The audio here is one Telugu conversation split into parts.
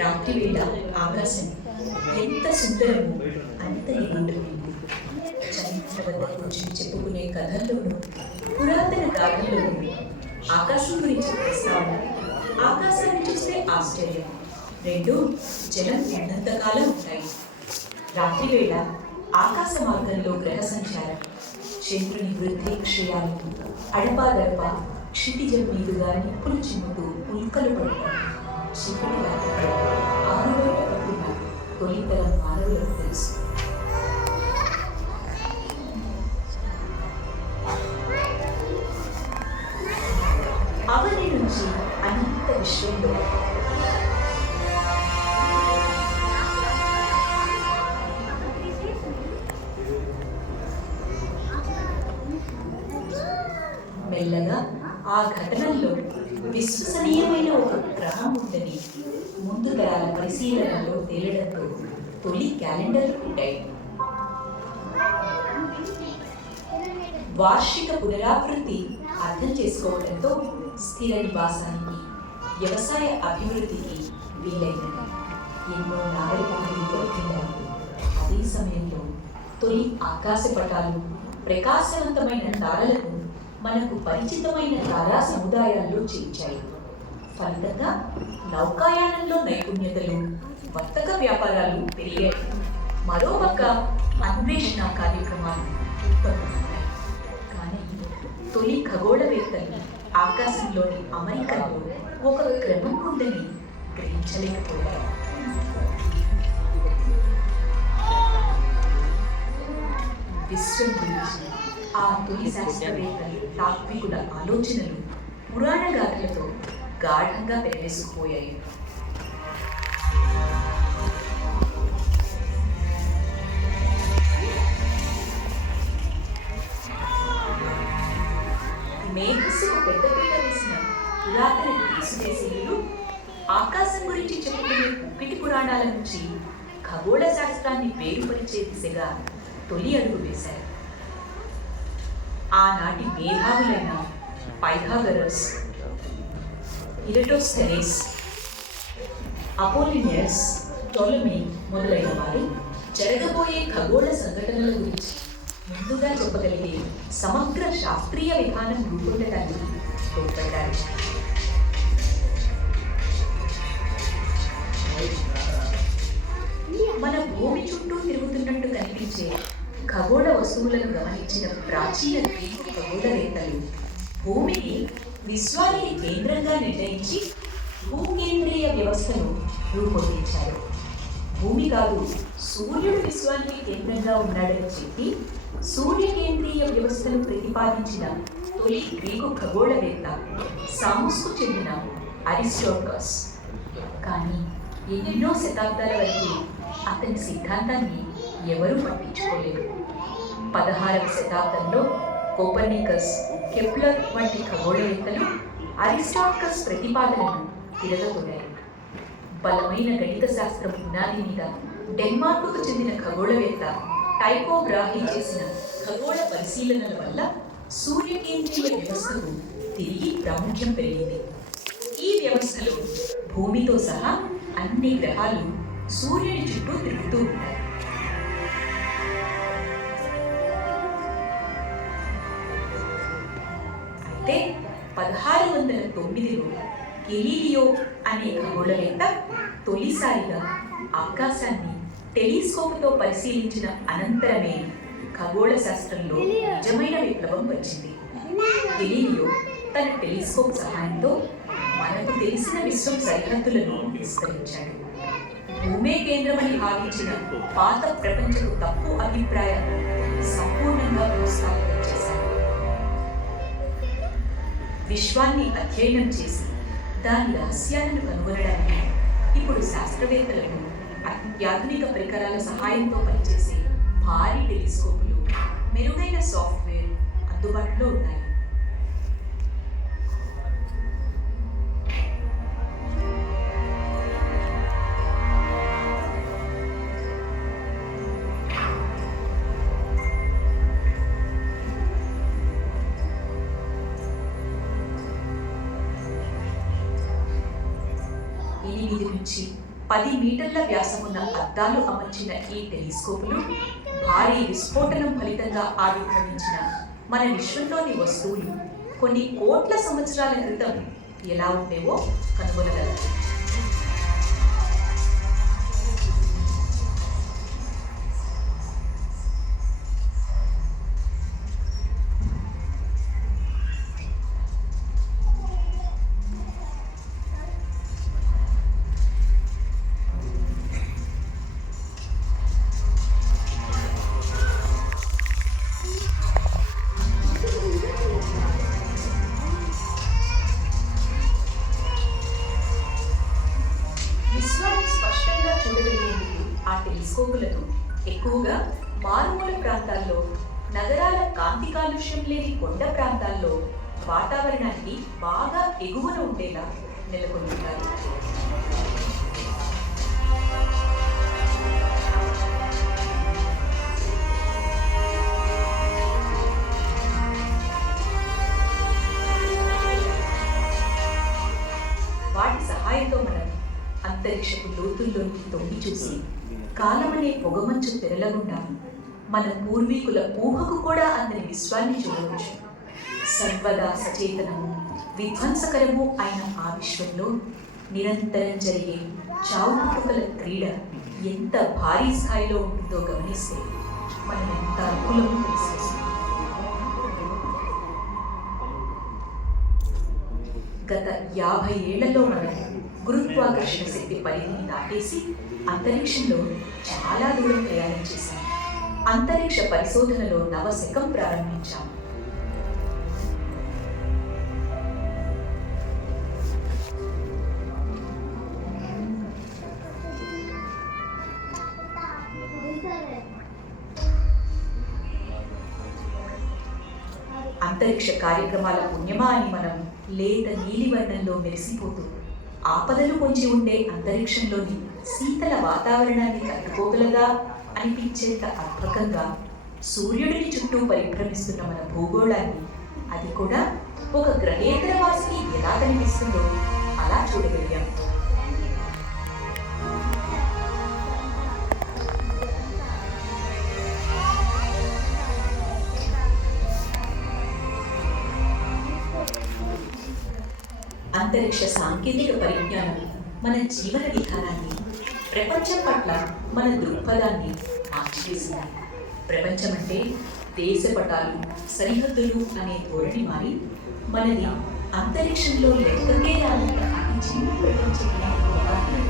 రాత్రి వేళ ఆకాశం ఎంత సుందరమో అంత నిగుండమైంది. చరిత్ర వద్ద కూర్చుని చెప్పుకునే కథల్లోనూ పురాతన గాథల్లోనూ ఆకాశం గురించి ప్రస్తావన, ఆకాశాన్ని చూస్తే ఆశ్చర్యం రెండూ జనం ఉన్నంతకాలం ఉంటాయి. రాత్రి వేళ ఆకాశ మార్గంలో గ్రహ సంచారం, చంద్రుని వృద్ధి క్షయాలు, అడపాదడప క్షితిజం మీదుగా నిప్పులు చిమ్ముతూ ఉల్కలు పడటం చీకటి రాత్రి 6 వేల పట్టిన తొలితరం మానవులకు తెలుసు. అవని నుంచి అనంత విశ్వంలో మెల్లగా ఆ ఘటనల్లో విశ్వసనీయమైన ఒక గ్రహం ఉందని ముందు తరాల పరిశీలనలో తేలడంతో తొలి క్యాలెండర్లు పుట్టాయి. వార్షిక పునరావృత్తి అర్థం చేసుకోవడంతో స్థిర నివాసానికి, వ్యవసాయ అభివృద్ధికి వీలైనది. ఎన్నో నాగరికతలు దొరికిందారు. అదే సమయంలో తొలి ఆకాశ పటాలు ప్రకాశవంతమైన తారలకు మనకు పరిచితమైన తారా సముదాయాల్లో చేర్చాయి. ఫలితంగా నౌకాయానంలో నైపుణ్యతలు, వర్తక వ్యాపారాలు పెరిగాయి. మరోపక్క అన్వేషణ కార్యక్రమాలు ఉత్పన్నమయ్యాయి. కానీ తొలి ఖగోళవేత్తలు ఆకాశంలోని అమరికల్లో ఒక క్రమం ఉందని గ్రహించలేకపోయారు. విశ్వం గురించి ఆ తొలి శాస్త్రవేత్తలు, తాత్వికుల ఆలోచనలు పురాణ గాథలతో గాఢంగా పెనవేసుకుపోయాయి. మేఘస్సుకు పెద్దపీట వేసిన పురాతన గ్రీసుదేశీయులు ఆకాశం గురించి చెప్పుకునే ఉప్పిటి పురాణాల నుంచి ఖగోళ శాస్త్రాన్ని వేరుపరిచే దిశగా తొలి అడుగు వేశారు. ఆనాటి మేధావులైన పైథాగరస్, ఇరటోస్థెనెస్, అపోలినియస్, టోలమీ మొదలైన వారు జరగబోయే ఖగోళ సంఘటనల గురించి ముందుగా చెప్పగలిగే సమగ్ర శాస్త్రీయ విధానం రూపొందడానికి తోడ్పడ్డారు. మన భూమి చుట్టూ తిరుగుతున్నట్టు కనిపించే ఖగోళ వస్తువులను గమనించిన ప్రాచీన గ్రీకు ఖగోళవేత్తలు భూమిని విశ్వానికి కేంద్రంగా నిర్ణయించి భూకేంద్రీయ వ్యవస్థను రూపొందించారు. భూమి కాదు, సూర్యుడు విశ్వానికి కేంద్రంగా ఉన్నాడని చెప్పి సూర్యకేంద్రీయ వ్యవస్థను ప్రతిపాదించిన తొలి గ్రీకు ఖగోళవేత్త సామస్కు చెందిన అరిస్టార్కస్. కానీ ఎన్నెన్నో శతాబ్దాల వరకు అతని సిద్ధాంతాన్ని ఎవరూ పట్టించుకోలేదు. 16వ శతాబ్దంలో కోపర్నికస్, కెప్లర్ వంటి ఖగోళవేత్తలు అరిస్టార్కస్ ప్రతిపాదనను తిరగతోడారు. బలమైన గణిత శాస్త్రం పునాది మీద డెన్మార్కుకు చెందిన ఖగోళవేత్త టైకో బ్రాహే చేసిన ఖగోళ పరిశీలనల వల్ల సూర్యకేంద్రీయ వ్యవస్థకు తిరిగి ప్రాముఖ్యం పెరిగింది. ఈ వ్యవస్థలో భూమితో సహా అన్ని గ్రహాలు సూర్యుని చుట్టూ తిరుగుతూ ఉంటాయి. అయితే 1609లో గెలీలియో అనే ఖగోళవేత్త తొలిసారిగా ఆకాశాన్ని టెలిస్కోపుతో పరిశీలించిన అనంతరమే ఖగోళ శాస్త్రంలో నిజమైన విప్లవం వచ్చింది. గెలీలియో తన టెలిస్కోప్ సహాయంతో మనకు తెలిసిన విశ్వం సరిహద్దులను విస్తరించాడు. భూమే కేంద్రమని భావించిన పాత ప్రపంచపు తప్పు అభిప్రాయాన్ని సంపూర్ణంగా ప్రోత్సాహం చేశాడు. విశ్వాన్ని అధ్యయనం చేసి దాని రహస్యాలను కనుగొనడానికి ఇప్పుడు శాస్త్రవేత్తలకు అత్యాధునిక పరికరాల సహాయంతో పనిచేసే భారీ టెలిస్కోపులు, మెరుగైన సాఫ్ట్వేర్ అందుబాటులో ఉన్నాయి. నుంచి 10 మీటర్ల వ్యాసమున్న అద్దాలు అమర్చిన ఈ టెలిస్కోపులు భారీ విస్ఫోటనం ఫలితంగా ఆవిర్భవించిన మన విశ్వంలోని వస్తువులు కొన్ని కోట్ల సంవత్సరాల క్రితం ఎలా ఉండేవో కనుగొనగలరు. టెలిస్కోపులను ఎక్కువగా మారుమూల ప్రాంతాల్లో, నగరాల కాంతి కాలుష్యం లేని కొండ ప్రాంతాల్లో వాతావరణానికి బాగా ఎగువన ఉండేలా నెలకొల్పుతారు. వాటి సహాయంతో మనం అంతరిక్షపు లోతుల్లోకి తొంగి చూసి కాలమనే పొగమంచు తెరలగుండా మన పూర్వీకుల ఊహకు కూడా అందని విశ్వాన్ని చూడవచ్చు. సర్వదా సచేతనము, విధ్వంసకరము అయిన ఆ విశ్వంలో నిరంతరం జరిగే చావు పుట్టుకల క్రీడ ఎంత భారీ స్థాయిలో ఉంటుందో గమనిస్తే మనం ఎంత అనుకూలమో తెలిసి గత 50 ఏళ్లలో మనం గురుత్వాకర్షణ శక్తి పరిధిని దాటేసి అంతరిక్షంలో చాలా దూరం ప్రయాణం చేశాం. అంతరిక్ష పరిశోధనలో నవశకం ప్రారంభించాం. అంతరిక్ష కార్యక్రమాల పుణ్యమా అని మనం లేత నీలివర్ణంలో మెరిసిపోతూ ఆపదలు పొంచి ఉండే అంతరిక్షంలోని శీతల వాతావరణాన్ని తట్టుకోగలదా అనిపించేంత అద్భుతంగా సూర్యుడిని చుట్టూ పరిభ్రమిస్తున్న మన భూగోళాన్ని, అది కూడా ఒక గ్రహేతర వాసికి ఎలా కనిపిస్తుందో అలా చూడగలిగాం. అంతరిక్ష సాంకేతిక పరిజ్ఞానం మన జీవన విధానాన్ని, ప్రపంచం పట్ల మన దృక్పథాన్ని మార్చివేసింది. ప్రపంచం అంటే దేశపటాలు, సరిహద్దులు అనే ధోరణి మారి మనది అంతరిక్షంలో లెక్కకే రానంత అతి చిన్న ప్రపంచంగా మారింది.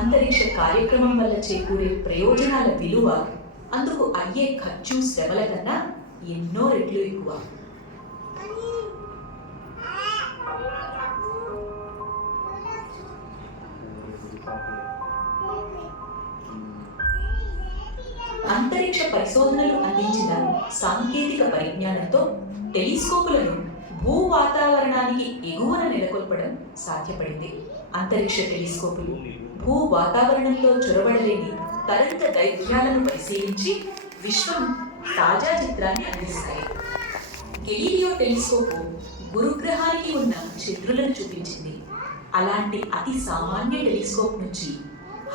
అంతరిక్ష కార్యక్రమం వల్ల చేకూరే ప్రయోజనాల విలువ అందుకు అయ్యే ఖర్చు, శ్రమల కన్నా ఎన్నో రెట్లు ఎక్కువ. అంతరిక్ష పరిశోధనలు అందించిన సాంకేతిక పరిజ్ఞానంతో టెలిస్కోపులను భూ వాతావరణానికి ఎగువన నెలకొల్పడం సాధ్యపడింది. అంతరిక్ష టెలిస్కోపులు భూ వాతావరణంలో చొరబడలేని తరంగ దైర్ఘ్యాలను పరిశీలించి విశ్వం తాజా చిత్రాన్ని అందిస్తాయి. గెలీలియో టెలిస్కోపు గురుగ్రహానికి ఉన్న చిత్రులను చూపించింది. అలాంటి అతి సామాన్య టెలిస్కోప్ నుంచి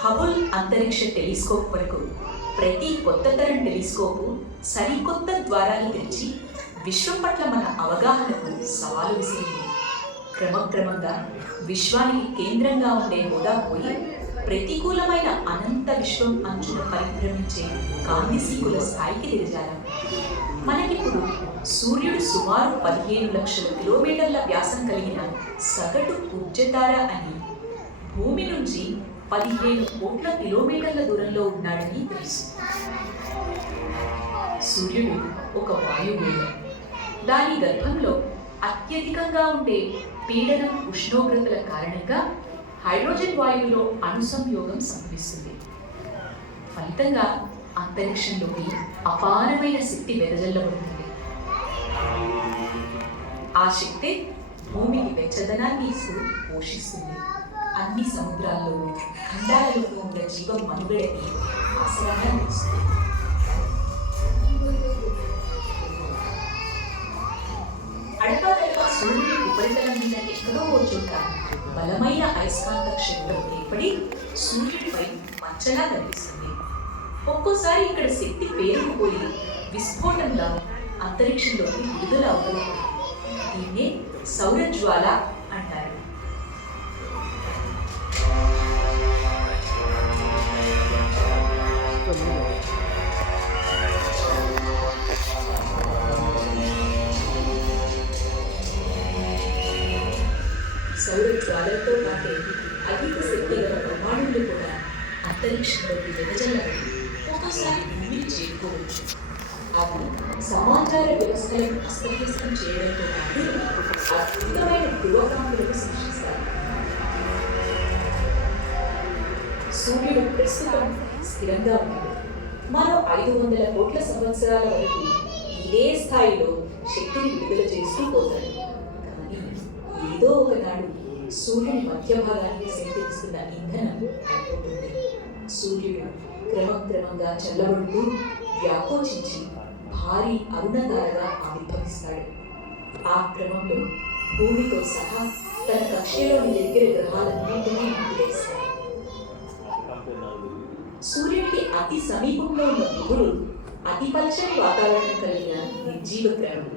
హబుల్ అంతరిక్ష టెలిస్కోప్ వరకు ప్రతి కొత్త తరం టెలిస్కోపు సరికొత్త ద్వారాలు తెరిచి విశ్వం పట్ల మన అవగాహనకు సవాలు విసిరింది. క్రమక్రమంగా విశ్వానికి కేంద్రంగా ఉండే హోదా పోయి ప్రతికూలమైన అనంత విశ్వం అంచున పరిభ్రమించే కాంతిశీకుల స్థాయికి దిగజారం. మనకిప్పుడు సూర్యుడు సుమారు 15 లక్షల కిలోమీటర్ల వ్యాసం కలిగిన సగటు ఉజ్జతార అని, భూమి నుంచి 15 కోట్ల కిలోమీటర్ల దూరంలో ఉన్నాడని తెలుసు. సూర్యుడు ఒక వాయుగోళం. దాని గర్భంలో అత్యధికంగా ఉండే పీడనం ఉష్ణోగ్రతల కారణంగా హైడ్రోజన్ వాయువులో అణుసంయోగం సంభవిస్తుంది. ఫలితంగా అంతరిక్షంలోకి అపారమైన శక్తి వెదజల్లబడుతుంది. ఆ శక్తి భూమికి వెచ్చదనాన్ని ఇస్తూ పోషిస్తుంది. అన్ని సముద్రాల్లోనూ ఖండాలలోనూ ఉన్న జీవం మనుగడకి ఆశ్రయాన్ని ఇస్తుంది. అడపాదడపా సూర్యుడి ఉపరితలం మీద ఎక్కడో ఓ చోట బలమైన అయస్కాంత క్షేత్రం ఏర్పడి సూర్యుడిపై మచ్చలా కనిపిస్తుంది. ఒక్కోసారి ఇక్కడ శక్తి పేరుకుపోయి విస్ఫోటంలా అంతరిక్షంలోకి విడుదల అవుతుంది. దీన్నే సౌరజ్వాల అంటారు. సౌరజ్వాలతో పాటే అధిక శక్తి గల ప్రమాణులు కూడా అంతరిక్షంలోకి వెదజల్లబడి ఒకసారి భూమిని చేరుకోవచ్చు. అవి సమాచార వ్యవస్థలను అస్తవ్యస్తం చేయడంతో పాటు అద్భుతమైన ధ్రువకాంతులను సృష్టిస్తాయి. సూర్యుడు ప్రస్తుతం స్థిరంగా ఉన్నాడు. మరో 500 కోట్ల సంవత్సరాల వరకు ఇదే స్థాయిలో శక్తిని విడుదల చేస్తూ పోతాడు. కానీ ఏదో ఒకనాడు సూర్యుని మధ్య భాగానికి సేకరిస్తున్న ఇంధనం అయిపోతుంది. సూర్యుడు క్రమక్రమంగా చల్లబడుతూ వ్యాకోచించి భారీ అరుణధారగా ఆవిర్భవిస్తాడు. ఆ క్రమంలో భూమితో సహా తన కక్షలోని దగ్గర గ్రహాలన్నింటినీ నింపివేస్తాడు. సూర్యుడికి అతి సమీపంలో ఉన్న బుధుడు అతి పల్చని వాతావరణం కలిగిన నిర్జీవ గ్రహం.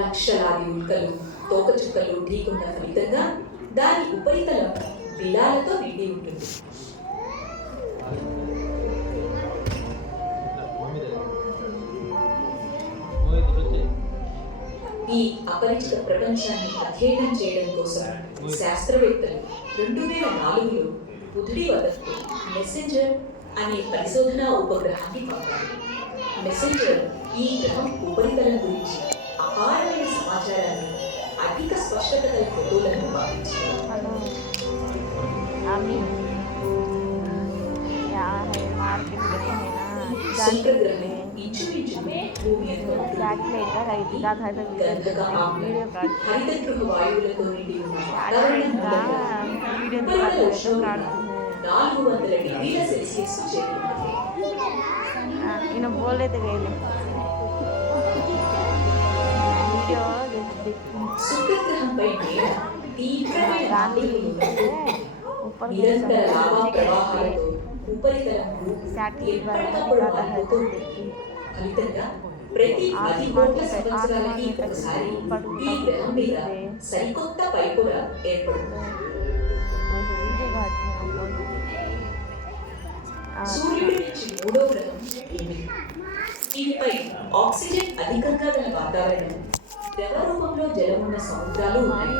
లక్షలాది ఉల్కలు తోకచుక్కలు ఢీకున్న ఫలితంగా దాని ఉపరితలం బిలాలతో నిండి ఉంటుంది. ఈ అపరిచిత ప్రపంచాన్ని అధ్యయనం చేయడం కోసం శాస్త్రవేత్తలు 2004లో బుధుడి వద్దకు మెసెంజర్ అనే పరిశోధనా ఉపగ్రహాన్ని పంపారు. మెసెంజర్ ఈ గ్రహం ఉపరితలం గురించి అపారమైన సమాచారాన్ని, అధిక స్పష్టత గల ఫోటోలను పంపించారు. శుక్రగ్రహం ఇంచుమించు భూమి హరితగృహ వాయువులతో నిండి ఉన్న వాతావరణం మూలంగా 400 డిగ్రీల సెల్సియస్ చేరుకుంటుంది. శుక్రగ్రహంపై నేల తీవ్రమైన ఆందోళనలు నిరంతర లావా ప్రవాహాలతో ఉపరితలం ఎప్పటికప్పుడు మారిపోతుంది. ఫలితంగా ప్రతి 10 కోట్ల సంవత్సరాలకి ఒకసారి ఈ గ్రహం మీద సరికొత్త పైపొర ఏర్పడుతుంది. సూర్యుడి నుంచి 3వ గ్రహం భూమి. దీనిపై ఆక్సిజన్ అధికంగా గల వాతావరణం, ద్రవ రూపంలో జలం ఉన్న సముద్రాలు ఉన్నాయి.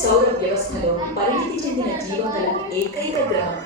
సౌర వ్యవస్థలో పరిణితి చెందిన జీవం గల ఏకైక గ్రహం.